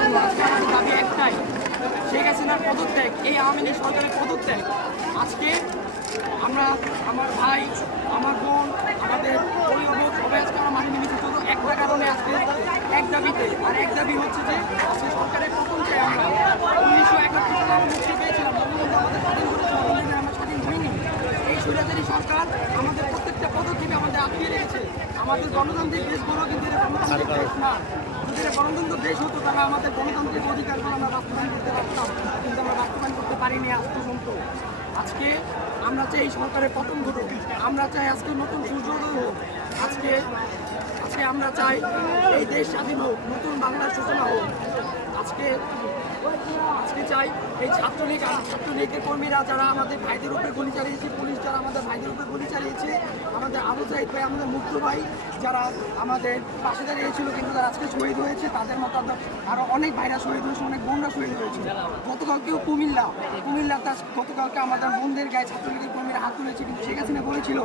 জন্য আজকে আমাদের দাবি একটাই শেখ হাসিনার পদত্যাগ, এই আওয়ামী লীগ সরকারের পদত্যাগ। আজকে আমরা আমার ভাই, আমার বোন, আমাদের অভিভাবক সবাই আজকে আমরা মাঠে নেমেছি শুধু একটা কারণে আজকে এক দাবিতে। আর এক দাবি হচ্ছে যে, আজকে সরকারের প্রথম চাই আমরা উনিশশো একাত্তর সালে আমরা মুক্তি পেয়েছিলাম আমাদের স্বাধীন করেছিল আমরা স্বাধীন হইনি এই স্বৈরাচারী সরকার আমাদের প্রত্যেকটা পদক্ষেপে আমাদের রেখেছে আমাদের গণতান্ত্রিক দেশ বড় কিন্তু গণতান্ত্রিক দেশ না। যদি গণতন্ত্র দেশ হতো তাহলে আমাদের গণতান্ত্রিক অধিকারগুলো আমরা বাস্তবায়ন করতে পারতাম। কিন্তু আমরা বাস্তবায়ন করতে পারিনি আজ পর্যন্ত। আজকে আমরা চাই এই সরকারের পতন ঘটুক। আমরা চাই আজকে নতুন সূর্যোদয় হোক। আজকে আজকে আমরা চাই এই দেশ স্বাধীন হোক নতুন বাংলার সূচনা হোক। আজকে আজকে চাই এই ছাত্রলীগ ছাত্রলীগের কর্মীরা যারা আমাদের ভাইদের উপরে গুলি চালিয়েছে পুলিশ যারা আমাদের ভাইদের উপরে গুলি চালিয়েছে আবু সাইদ ভাই, আমাদের মুক্ত ভাই, যারা আমাদের পাশে দাঁড়িয়েছিল কিন্তু তারা আজকে শহীদ হয়েছে, তাদের মতো আরও অনেক ভাইরা শহীদ হয়েছে, অনেক বোনরা শহীদ হয়েছে। গতকালকেও কুমিল্লা কুমিল্লা তার গতকালকে আমাদের বোনদের গায়ে ছাত্রলীগের কর্মীরা হাত তুলেছে কিন্তু সেখানে বলেছিল,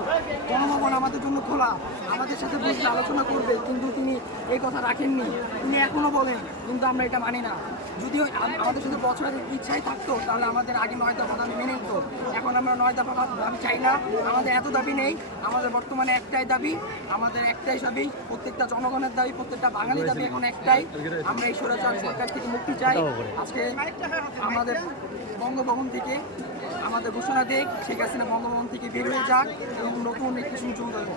গণভবন আমাদের জন্য খোলা, আমাদের সাথে বসে আলোচনা করবে, কিন্তু তিনি এই কথা রাখেননি। উনি এখনও বলেন, কিন্তু আমরা এটা মানি না। যদিও আমাদের সাথে বছরের ইচ্ছাই থাকতো, তাহলে আমাদের আগে নয় দফা দাবি মেনে নিত। এখন আমরা নয় দফা দাবি চাই না। আমাদের এত দাবি নেই। আমাদের বর্তমানে একটাই দাবি, আমাদের একটাই দাবি, প্রত্যেকটা জনগণের দাবি, প্রত্যেকটা বাঙালি দাবি এখন একটাই। আমরা এই স্বৈরাচার সরকার থেকে মুক্তি চাই। আজকে আমাদের বঙ্গভবন থেকে আমাদের ঘোষণা দেখ শেখ হাসিনা বঙ্গভবন থেকে বের হয়ে যাক এবং নতুন একটি দেবো।